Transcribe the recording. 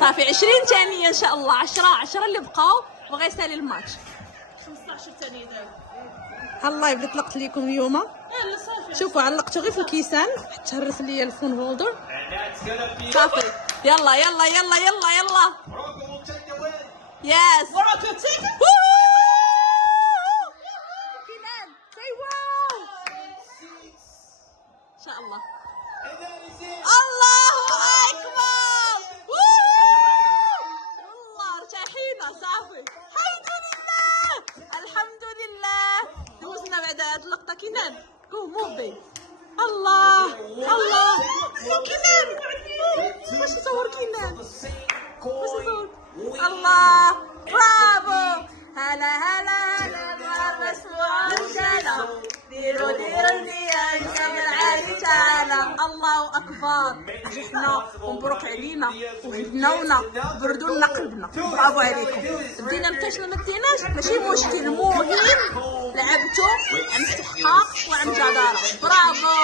صافي 20 ثانيه ان شاء الله. 10 اللي بقاو وغيسالي الماتش. 15 ثانيه دابا. الله يبدا طلقت لكم اليوم. يلا صافي. شوفوا علقته غير في الكيسان حتى هرس ليا الفون هولدر. صافي يلا يلا يلا يلا يلا. يس Morocco take it. كنان سي واو ان شاء الله. الله اكبر. والله ارتاحينا صافي. الحمد لله الحمد لله. دوزنا بعد هاد اللقطه. كنان موبي. الله الله يا كنان. واش نصور كنان؟ واش نصور؟ الله برافو. هلا هلا هلا برافو اسمعوا رجاله. ديروا النية نسوي العالي تعالى. الله اكبر. جحنا ومبروك علينا وجبناونا بردوا لنا قلبنا. برافو عليكم. بدينا نفشلوا ما ديناش ماشي مشكل. المهم لعبتوا عن استحقاق وعن جدارة. برافو.